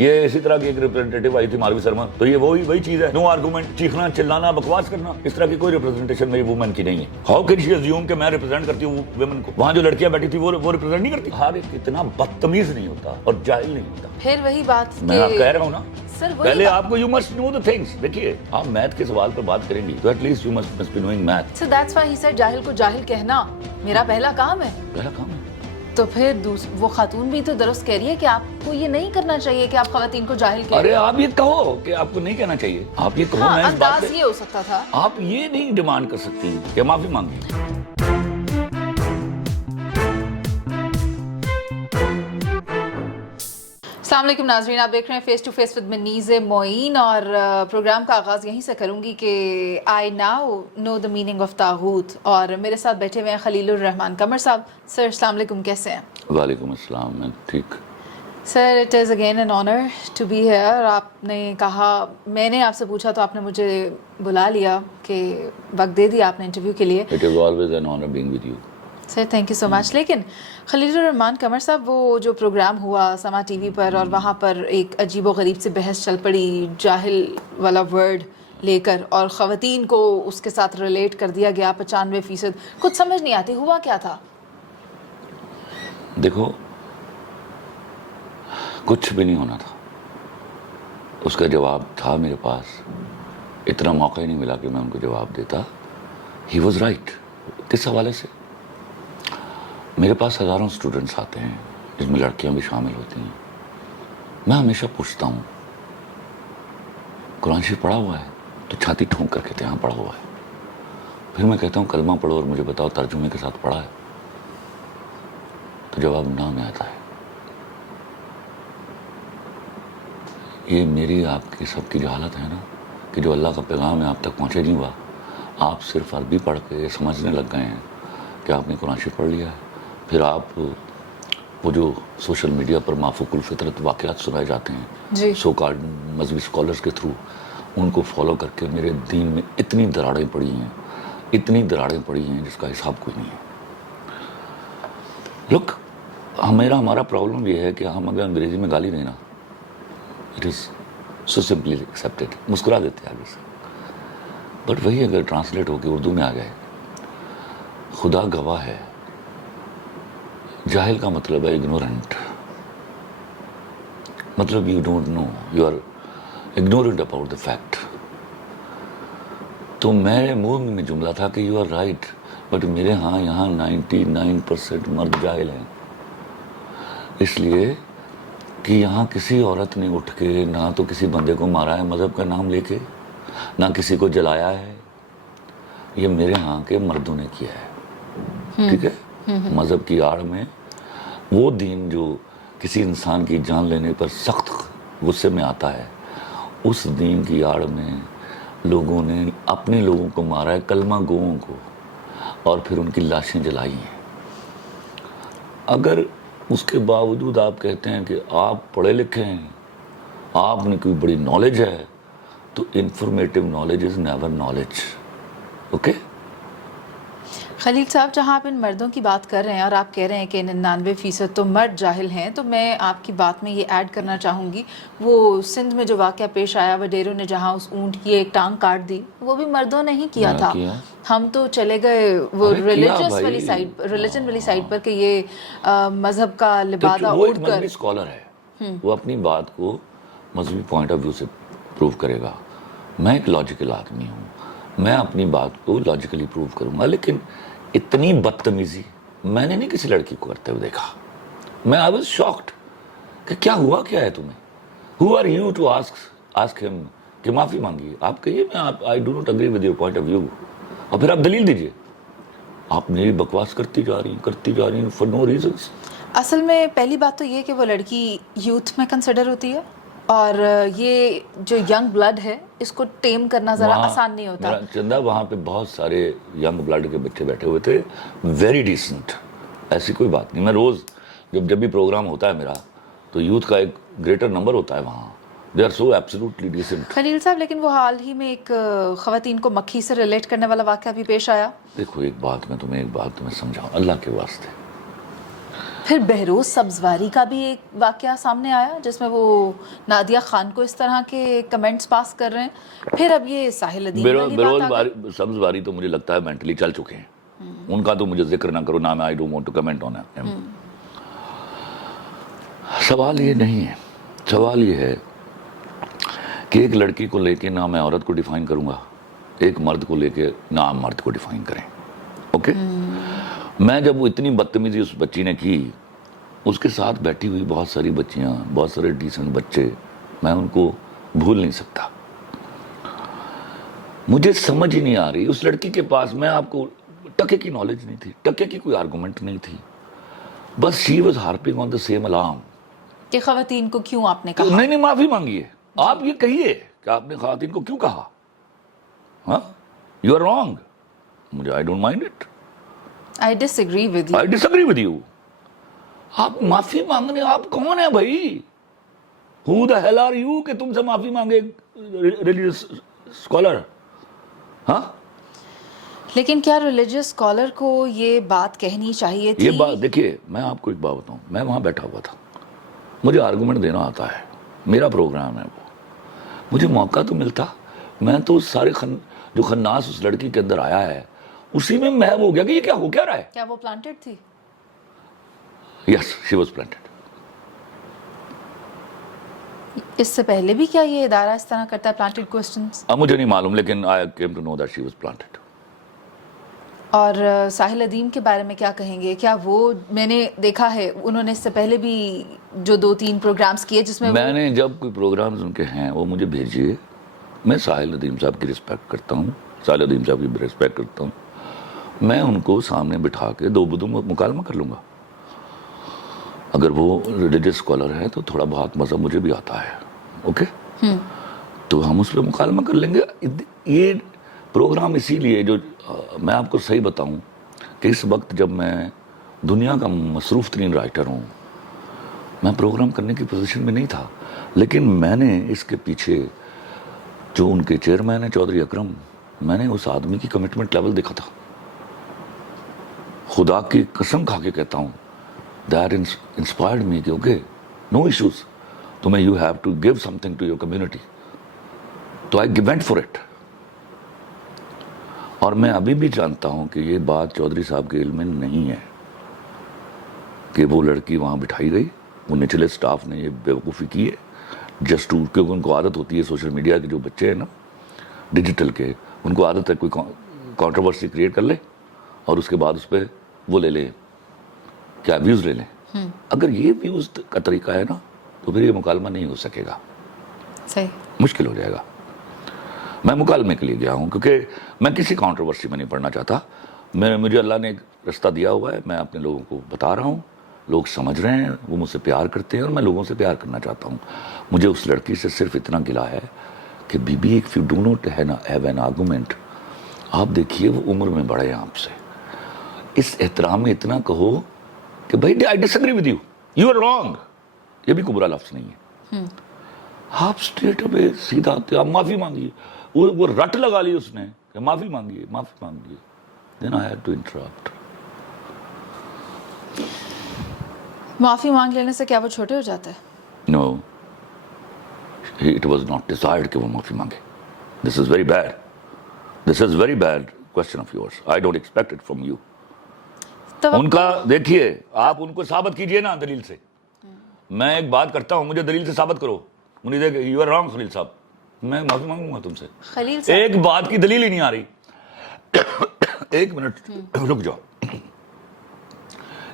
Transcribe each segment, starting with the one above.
یہ اسی طرح کی ایک ریپرزینٹیٹو آئی تھی ماروی شرما, تو یہ وہی چیز ہے, نو آرگومنٹ, چیخنا چلانا بکواس کرنا, اس طرح کی کوئی ریپرزینٹیشن میری وومن کی نہیں ہے. ہاؤ کین شی ازیوم کہ میں ریپرزینٹ کرتی ہوں ویمن کو؟ وہاں جو لڑکیاں بیٹھی تھی وہ ریپرزینٹ نہیں کرتی. ہر ایک اتنا بدتمیز نہیں ہوتا اور جاہل نہیں ہوتا. پھر وہی بات میں کہہ رہا ہوں نا, سر پہلے آپ کو you must know the things. دیکھیے آپ میتھ کے سوال پر بات کریں گی تو at least you must be knowing math. So that's why he said جاہل کو جاہل کہنا میرا پہلا کام ہے. پہلا کام ہے. تو پھر وہ خاتون بھی تو درست کہہ رہی ہے کہ آپ کو یہ نہیں کرنا چاہیے کہ آپ خواتین کو جاہل کہیں. ارے آپ یہ کہو کہ آپ کو نہیں کہنا چاہیے, آپ یہ کہو. ہاں, انداز یہ ہو سکتا تھا. آپ یہ نہیں ڈیمانڈ کر سکتی کہ معافی مانگی. السلام علیکم ناظرین, آپ دیکھ رہے ہیں face to face with Muneeza Moin, اور پروگرام کا آغاز یہیں سے کروں گی کہ I now know the meaning of طاغوت, اور میرے ساتھ بیٹھے ہوئے ہیں خلیل الرحمان قمر صاحب. سر السلام علیکم, کیسے ہیں؟ وعلیکم السلام, میں ٹھیک. Sir it is again an honour to be here. آپ نے کہا, میں نے آپ سے پوچھا تو آپ نے مجھے بلا لیا کہ وقت دے دیا آپ نے انٹرویو کے لیے. It is always an honor being with you. Sir thank you so much. لیکن خلیل الرحمان قمر صاحب, وہ جو پروگرام ہوا سما ٹی وی پر, اور وہاں پر ایک عجیب و غریب سے بحث چل پڑی جاہل والا ورڈ لے کر, اور خواتین کو اس کے ساتھ ریلیٹ کر دیا گیا 95%. کچھ سمجھ نہیں آتی ہوا کیا تھا. دیکھو, کچھ بھی نہیں ہونا تھا. اس کا جواب تھا میرے پاس, اتنا موقع ہی نہیں ملا کہ میں ان کو جواب دیتا. He was right. کس حوالے سے؟ میرے پاس ہزاروں اسٹوڈنٹس آتے ہیں جس میں لڑکیاں بھی شامل ہوتی ہیں. میں ہمیشہ پوچھتا ہوں, قرآن شریف پڑھا ہوا ہے؟ تو چھاتی ٹھونک کر کہتے ہیں ہاں پڑھا ہوا ہے. پھر میں کہتا ہوں کلمہ پڑھو اور مجھے بتاؤ ترجمے کے ساتھ پڑھا ہے؟ تو جواب نہ میں آتا ہے. یہ میری آپ کی سب کی جہالت ہے نا, کہ جو اللہ کا پیغام ہے آپ تک پہنچے نہیں ہوا. آپ صرف عربی پڑھ کے سمجھنے لگ گئے ہیں کہ آپ نے قرآن شریف پڑھ لیا ہے. پھر آپ وہ جو سوشل میڈیا پر مافوق الفطرت واقعات سنائے جاتے ہیں سو کالڈ مذہبی اسکالرس کے تھرو, ان کو فالو کر کے میرے دین میں اتنی دراڑیں پڑی ہیں جس کا حساب کوئی نہیں ہے. لک, ہمارا پرابلم یہ ہے کہ ہم اگر انگریزی میں گالی دینا, it is so simply accepted, مسکرا دیتے ہیں آگے سے. بٹ وہی اگر ٹرانسلیٹ ہو کے اردو میں آ جائے, خدا گواہ ہے, جاہل کا مطلب ہے اگنورنٹ. مطلب you don't know, you are ignorant about the fact. تو میرے منہ میں جملہ تھا کہ یو آر رائٹ, بٹ میرے یہاں 99% مرد جاہل ہیں. اس لیے کہ یہاں کسی عورت نے اٹھ کے نہ تو کسی بندے کو مارا ہے مذہب کا نام لے کے, نہ کسی کو جلایا ہے. یہ میرے ہاں کے مردوں نے کیا ہے. ٹھیک ہے, مذہب کی آڑ میں وہ دین جو کسی انسان کی جان لینے پر سخت غصے میں آتا ہے, اس دین کی آڑ میں لوگوں نے اپنے لوگوں کو مارا ہے, کلمہ گوؤں کو, اور پھر ان کی لاشیں جلائی ہیں. اگر اس کے باوجود آپ کہتے ہیں کہ آپ پڑھے لکھے ہیں, آپ نے کوئی بڑی نالج ہے, تو informative knowledge is never knowledge. Okay Khalil sahab, جہاں آپ ان مردوں کی بات کر رہے ہیں اور آپ کہہ رہے ہیں کہ 99% تو مرد جاہل ہیں, تو میں آپ کی بات میں یہ ایڈ کرنا چاہوں گی, وہ سندھ میں جو واقعہ پیش آیا, وڈیروں نے جہاں اس اونٹ کی ایک ٹانگ کاٹ دی, وہ بھی مردوں نے ہی کیا تھا. ہم تو چلے گئے وہ ریلیجن والی سائڈ پر کہ یہ مذہب کا لبادہ اوڑھ کر. مذہبی اسکالر ہے, وہ اپنی بات کو مذہبی پوائنٹ آف ویو سے پروو کرے گا. میں ایک لاجیکل آدمی ہوں, میں اپنی بات کو لاجیکلی پروو کروں گا. لیکن اتنی بدتمیزی میں نے نہیں کسی لڑکی کو کرتے ہوئے دیکھا. میں آئی واز شاکڈ کہ کیا ہوا کیا ہے تمہیں. Who are you to ask ہم کہ معافی مانگیے. آپ کہیے میں I do not agree with your point of view, اور پھر آپ دلیل دیجیے. آپ میری بکواس کرتی جا رہی ہیں فار نو ریزنس. اصل میں پہلی بات تو یہ کہ وہ لڑکی یوتھ میں کنسیڈر ہوتی ہے, اور یہ جو ینگ بلڈ ہے اس کو ٹیم کرنا ذرا آسان نہیں ہوتا. چندہ وہاں پہ بہت سارے ینگ بلڈ کے بچے بیٹھے ہوئے تھے, ویری ڈیسنٹ, ایسی کوئی بات نہیں. میں روز جب بھی پروگرام ہوتا ہے میرا, تو یوتھ کا ایک گریٹر نمبر ہوتا ہے وہاں. They are so absolutely decent. Khalil sahab, لیکن وہ حال ہی میں ایک خواتین کو مکھی سے ریلیٹ کرنے والا واقعہ بھی پیش آیا. دیکھو, ایک بات میں تمہیں سمجھاؤں اللہ کے واسطے. پھر بہروز سبزواری کا بھی ایک واقعہ سامنے آیا جس میں وہ نادیہ خان کو اس طرح کے کمنٹس پاس کر رہے ہیں. پھر اب یہ ساحل ادیم والی بات آ گئی. سبزواری تو مجھے لگتا ہے مینٹلی چل چکے ہیں, ان کا تو مجھے ذکر نہ کرو نا, میں I don't want to comment on it. سوال یہ نہیں ہے, سوال یہ ہے کہ ایک لڑکی کو لے کے نہ میں عورت کو ڈیفائن کروں گا, ایک مرد کو لے کے نہ آپ مرد کو ڈیفائن کریں. اوکے, میں جب وہ اتنی بدتمیزی اس بچی نے کی, اس کے ساتھ بیٹھی ہوئی بہت ساری بچیاں, بہت سارے ڈیسنٹ بچے, میں ان کو بھول نہیں سکتا. مجھے سمجھ ہی نہیں آ رہی اس لڑکی کے پاس, میں آپ کو ٹکے کی نالج نہیں تھی, ٹکے کی کوئی آرگومنٹ نہیں تھی, بس she was harping on the same alarm کہ خواتین کو کیوں آپ نے کہا. نہیں معافی مانگیے, آپ یہ کہیے کہ آپ نے خواتین کو کیوں کہا. ہاں, یو آر رانگ. مجھے I don't mind it, I disagree with you. I disagree with you. آپ معافی مانگنے, آپ کون ہیں بھائی؟ Who the hell are you کہ تم سے معافی مانگے ریلیجیس اسکالر؟ ہاں, لیکن کیا ریلیجیس اسکالر کو یہ بات کہنی چاہیے تھی؟ یہ بات دیکھیے, میں آپ کو ایک بات بتاؤں, میں وہاں بیٹھا ہوا تھا, مجھے آرگومنٹ دینا آتا ہے, میرا پروگرام ہے وہ, مجھے موقع تو ملتا, میں تو اس سارے جو خناس اس لڑکی کے اندر آیا ہے اسی میں محو ہو گیا کہ یہ کیا ہو کیا رہا ہے. کیا وہ پلانٹڈ تھی؟ یس, شی واز پلانٹڈ. اس سے پہلے بھی کیا یہ ادارہ اس طرح کرتا ہے پلانٹڈ کوسچنز؟ اب مجھے نہیں معلوم, لیکن I came to know that she was planted. اور ساحل ادیم کے بارے میں کیا کہیں گے؟ کیا وہ, میں نے دیکھا ہے انہوں نے اس سے پہلے بھی جو 2-3 پروگرامز کیے جس میں میں نے جب کوئی پروگرامز ان کے ہیں وہ مجھے بھیجیے, میں ساحل ادیم صاحب کی رسپیکٹ کرتا ہوں, ساحل ادیم صاحب کی رسپیکٹ کرتا ہوں, میں ان کو سامنے بٹھا کے دو بدو مکالمہ کر لوں گا. اگر وہ ریلیجیس اسکالر ہے تو تھوڑا بہت مزہ مجھے بھی آتا ہے. اوکے, تو ہم اس پہ مکالمہ کر لیں گے. یہ پروگرام اسی لیے, جو میں آپ کو صحیح بتاؤں کہ اس وقت جب میں دنیا کا مصروف ترین رائٹر ہوں, میں پروگرام کرنے کی پوزیشن میں نہیں تھا, لیکن میں نے اس کے پیچھے جو ان کے چیئرمین ہیں چودھری اکرم, میں نے اس آدمی کی کمٹمنٹ لیول دیکھا تھا. خدا کی قسم کھا کے کہتا ہوں, that inspired me کہ اوکے, no issues, تمہیں you have to give something to your community. تو I went for it. اور میں ابھی بھی جانتا ہوں کہ یہ بات چودھری صاحب کے علم میں نہیں ہے کہ وہ لڑکی وہاں بٹھائی گئی, وہ نچلے سٹاف نے یہ بیوقوفی کی ہے جسٹ ٹو, کیونکہ ان کو عادت ہوتی ہے سوشل میڈیا کے جو بچے ہیں نا ڈیجیٹل کے, ان کو عادت ہے کوئی کانٹروورسی کریٹ کر لے اور اس کے بعد اس پہ وہ لے لیں, کیا ویوز لے لیں. اگر یہ ویوز کا طریقہ ہے نا تو پھر یہ مکالمہ نہیں ہو سکے گا, صحیح, مشکل ہو جائے گا. میں مکالمے کے لیے گیا ہوں کیونکہ میں کسی کانٹروورسی میں نہیں پڑھنا چاہتا. مجھے اللہ نے ایک رستہ دیا ہوا ہے, میں اپنے لوگوں کو بتا رہا ہوں, لوگ سمجھ رہے ہیں, وہ مجھ سے پیار کرتے ہیں اور میں لوگوں سے پیار کرنا چاہتا ہوں. مجھے اس لڑکی سے صرف اتنا گلا ہے کہ بی بی, if you do not have an argument, آپ دیکھیے وہ عمر میں بڑے ہیں آپ سے, اس احترام میں اتنا کہو کہ بھائی I disagree with you, you are wrong. یہ بھی کوئی برا لفظ نہیں ہے. آپ اسٹریٹ اوے سیدھا آتے, آپ معافی مانگیے. وہ رٹ لگا لی اس نے کہ معافی مانگیے, معافی مانگیے. Then I had to interrupt. معافی مانگ لینے سے کیا وہ چھوٹے ہو جاتا ہے؟ No, it was not desired کہ وہ معافی مانگے. This is very bad. This is very bad question of yours. I don't expect it from you. ان کا دیکھیے, آپ ان کو ثابت کیجئے نا دلیل سے. میں ایک بات کرتا ہوں, مجھے دلیل سے ثابت کرو. مجھے دیکھ, یو آر رانگ خلیل صاحب, میں معافی مانگوں گا تم سے. خلیل صاحب, ایک بات کی دلیل ہی نہیں آ رہی. ایک منٹ رک جاؤ,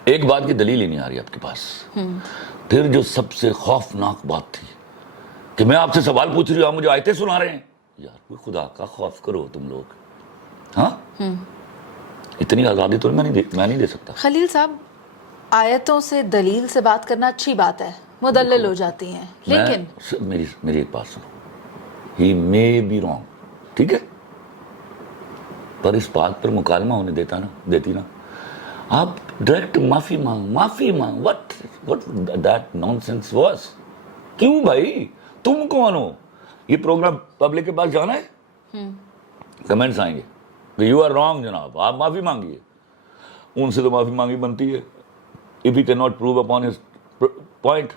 ایک بات کی دلیل ہی نہیں آ رہی آپ کے پاس. پھر جو سب سے خوفناک بات تھی کہ میں آپ سے سوال پوچھ رہی ہوں, آپ مجھے آیتیں سنا رہے ہیں. یار کوئی خدا کا خوف کرو تم لوگ. ہاں, اتنی آزادی تو میں نہیں دے سکتا. خلیل صاحب, آیتوں سے دلیل سے بات کرنا اچھی بات ہے, مدلل ہو جاتی ہیں, لیکن میری ایک بات سنو, ہی مے بی رانگ, ٹھیک ہے, پر اس بات پر مکالمہ ہونے دیتی نا. آپ ڈائریکٹ معافی مانگ, what that nonsense was. کیوں بھائی, تم کون ہو؟ یہ پروگرام پبلک کے پاس جانا ہے, کمنٹس آئیں گے کہ یو آر رانگ جناب, آپ معافی مانگیے. ان سے تو معافی مانگی بنتی ہے, if he cannot prove upon his point,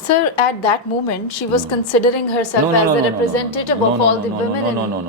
Sir, at that moment, she was considering herself as a representative of all the women in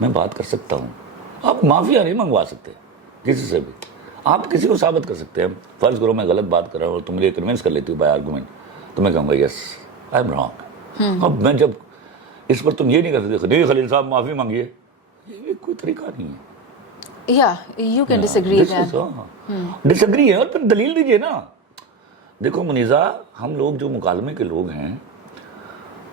میں بات کر سکتا ہوں. آپ معافیا نہیں منگوا سکتے کسی سے بھی. آپ کسی کو ثابت کر سکتے ہیں. فرض کرو میں غلط بات کر رہا ہوں اور تم مجھے کنونس کر لیتی ہو بائی آرگومنٹ, تو میں کہوں گا یس آئی ایم رانگ. اب میں جب اس پر تم یہ نہیں کر سکتے نہیں خلیل صاحب معافی مانگیے, یہ کوئی طریقہ نہیں ہے. you can disagree then. Disagree ہے اور پھر دلیل دیجیے نا. دیکھو منیزہ, ہم لوگ جو مکالمے کے لوگ ہیں,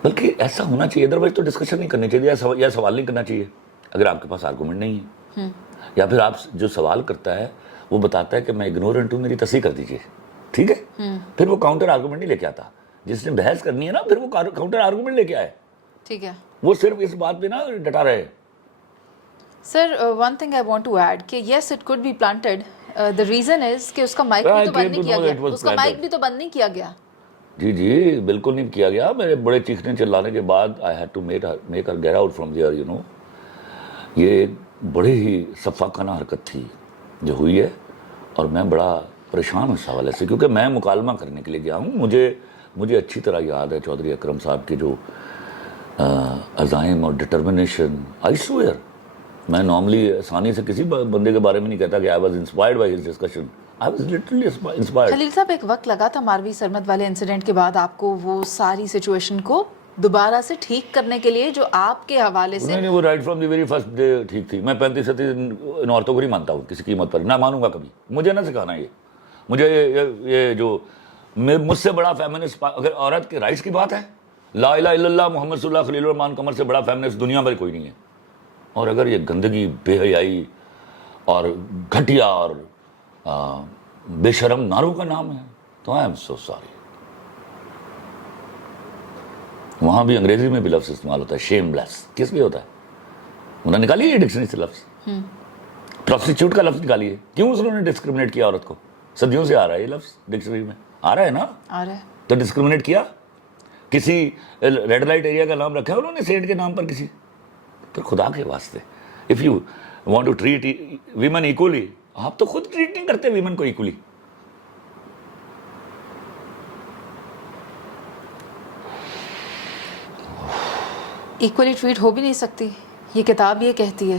بلکہ ایسا ہونا چاہیے, ادروائز تو ڈسکشن نہیں کرنی چاہیے یا سوال نہیں کرنا چاہیے اگر آپ کے پاس آرگومنٹ نہیں ہے, یا پھر آپ جو سوال کرتا ہے وہ بتاتا ہے کہ میں اگنورنٹ ہوں, میری تصحیح کر دیجیے, ٹھیک ہے, پھر وہ کاؤنٹر آرگومنٹ نہیں لے کے آتا. جس نے بحث کرنی ہے نا پھر وہ کاؤنٹر آرگومنٹ لے کے آئے, ٹھیک ہے. وہ صرف اس بات پہ نا ڈٹا رہے. Sir one thing I want to add کہ yes it could be planted, the reason is کہ اس کا مائک بھی تو بند نہیں کیا گیا, اس کا مائک بھی تو بند نہیں کیا گیا. جی بالکل نہیں کیا گیا. میرے بڑے چیخنے چلانے کے بعد I had to make her get out from there, you know. یہ ایک بڑے ہی صفاقانہ حرکت تھی جو ہوئی ہے, اور میں بڑا پریشان ہوں اس حوالے سے, کیونکہ میں مکالمہ کرنے کے لیے گیا ہوں. مجھے اچھی طرح یاد ہے چودھری اکرم صاحب کے جو عزائم اور ڈٹرمنیشن. آئی سویئر میں نارملی آسانی سے کسی بندے کے بارے میں نہیں کہتا کہ I was inspired by his discussion. I was literally inspired. Khalil sahab ایک وقت لگا تھا ماروی سرمد والے انسیڈنٹ کے بعد آپ کو وہ ساری سچویشن کو دوبارہ سے ٹھیک کرنے کے لیے جو آپ کے حوالے سے. نہیں, وہ right from the very first day ٹھیک تھی. میں 35-37 ان عورتوں کو نہیں مانتا ہوں کسی قیمت پر, نہ مانوں گا کبھی. مجھے نہ سکھانا یہ, مجھے یہ جو مجھ سے بڑا فیمنسٹ, اگر عورت کے رائٹس کی بات ہے, لا الہ الا اللہ محمد صلی اللہ خلیل الرحمن قمر سے بڑا فیمنسٹ دنیا میں کوئی نہیں ہے. اور اگر یہ گندگی, بے حیائی اور گھٹیا اور بے شرم ناروں کا نام ہے تو آئی ایم سو سوری. وہاں بھی انگریزی میں بھی لفظ استعمال ہوتا ہے شیم لیس. کس لیے ہوتا ہے؟ انہوں نے نکالی ہے ڈکشنری سے لفظ. پروسٹیچیوٹ کا لفظ نکالی ہے. کیوں اس نے ڈسکریمنیٹ کیا عورت کو؟ صدیوں سے آ رہا ہے یہ لفظ ڈکشنری میں, آ رہا ہے نا, آ رہا ہے. تو ڈسکریمنیٹ کیا. کسی ریڈ لائٹ ایریا کا نام رکھا ہے انہوں نے سینٹ کے نام پر کسی. پھر خدا کے واسطے if you want to treat women equally, آپ تو خود ٹریٹ نہیں کرتے ویمن کو ایکولی. ایکولی ٹریٹ ہو بھی نہیں سکتی. یہ کتاب یہ کہتی ہے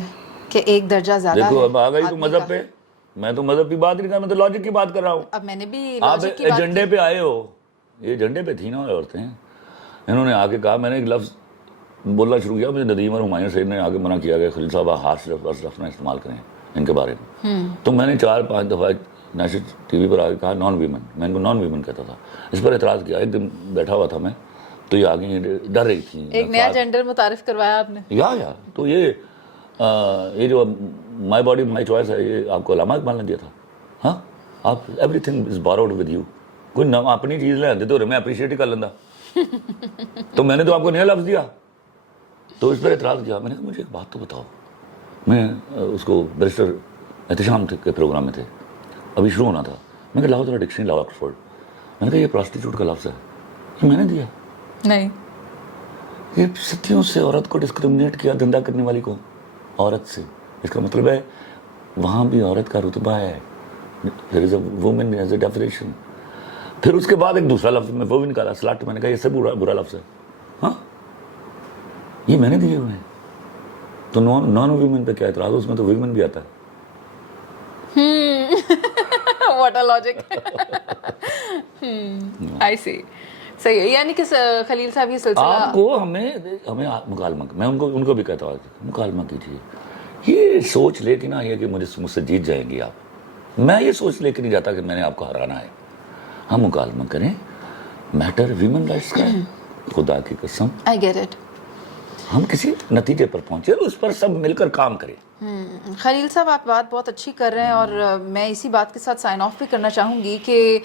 کہ ایک درجہ زیادہ ہے. دیکھو اب آ گئی تو مذہب پہ. میں تو مذہب کی بات نہیں کر رہا, میں تو لاجک کی بات کر رہا ہوں. اب میں نے بھی آپ لاجک کی بات ایجنڈے پہ آئے ہو. یہ ایجنڈے پہ تھی نا عورتیں. انہوں نے آگے کہا, میں نے ایک لفظ بولنا شروع کیا, مجھے ندیم اور ہمایوں صاحب نے آگے منع کیا کہ خلیل صاحب ہارش لفظ نہ استعمال کریں ان کے بارے میں. تو میں نے 4-5 دفعہ نیشنل ٹی وی پر آگے کہا نان ویمن. میں ان کو نان ویمن کہتا تھا. اس پر اعتراض کیا. ایک دن بیٹھا ہوا تھا میں, تو یہ آگے ڈر رہی تھی. ایک نیا جینڈر متعارف کروایا آپ نے. یا تو یہ جو مائی باڈی مائی چوائس ہے, یہ آپ کو علامہ اقبال نے دیا تھا. ہاں, آپ every thing is باروڈ with you. کوئی اپنی چیز لے آتے تو میں اپریشیٹ ہی کر لینا. تو میں نے تو آپ کو نیا لفظ دیا. تو اس پر اعتراض کیا. میں نے کہا مجھے ایک بات تو بتاؤ. میں اس کو بیرسٹر احتشام کے پروگرام میں تھے, ابھی شروع ہونا تھا. میں کہا لاؤ ذرا ڈکشنری لاؤ آکسفورڈ. میں نے کہا یہ پراسٹیچیوٹ کا لفظ ہے, یہ میں نے دیا نہیں. یہ صدیوں سے عورت کو ڈسکریمنیٹ کیا, دھندا کرنے والی کو عورت سے. اس کا مطلب ہے وہاں بھی عورت کا رتبہ ہے. there is a woman as a definition. پھر اس کے بعد ایک دوسرا لفظ میں وہ بھی نکالا, سلٹ. میں نے کہا یہ سب برا لفظ ہے. ہاں, یہ میں نے دیے ہوئے ہیں. تو نان ویمن پہ کیا اعتراض؟ اس میں تو ویمن بھی آتا ہے. What a logic. I see. صحیح ہے. یعنی کہ خلیل صاحب یہ سلسلہ آپ کو ہمیں مکالمہ, میں ان کو بھی کہتا ہوں مکالمہ کیجیے. یہ سوچ لے کے نہ یہ کہ مجھ سے جیت جائیں گی آپ. میں یہ سوچ لے کے نہیں جاتا کہ میں نے آپ کو ہرانا ہے. ہم مکالمہ کریں, میٹر ویمن رائٹس کا ہے, خدا کی قسم. I get it. ہم کسی نتیجے پر پہنچے, اس پر سب مل کر کام کریں. خلیل صاحب آپ بات بہت اچھی کر رہے ہیں, اور میں اسی بات کے ساتھ سائن آف بھی کرنا چاہوں گی کہ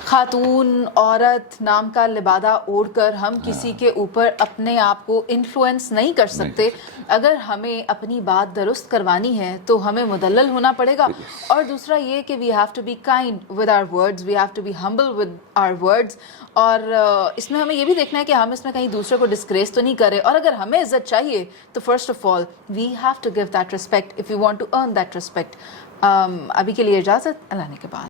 خاتون, عورت نام کا لبادہ اوڑھ کر ہم کسی کے اوپر اپنے آپ کو انفلوئنس نہیں کر سکتے. اگر ہمیں اپنی بات درست کروانی ہے تو ہمیں مدلل ہونا پڑے گا. اور دوسرا یہ کہ we have to be kind with our words, we have to be humble with our words. اور اس میں ہمیں یہ بھی دیکھنا ہے کہ ہم اس میں کہیں دوسرے کو ڈسکریس تو نہیں کریں. اور اگر ہمیں عزت چاہیے تو first of all we have to give that respect if you want to earn that respect. ابھی کے لیے اجازت, اللہ نے کے بعد.